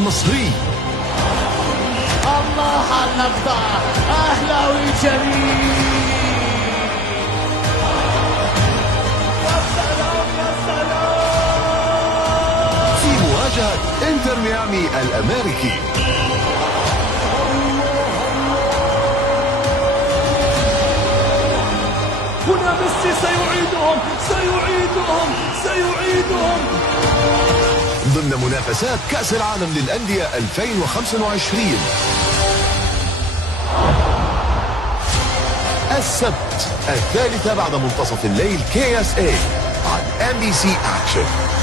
المصري. الله على النقطة، أهلاوي جميل. في مواجهة انتر ميامي الأمريكي. هنا ميسي سيعيدهم ضمن منافسات كأس العالم للأندية 2025 السبت 3 بعد منتصف الليل KSA على NBC Action.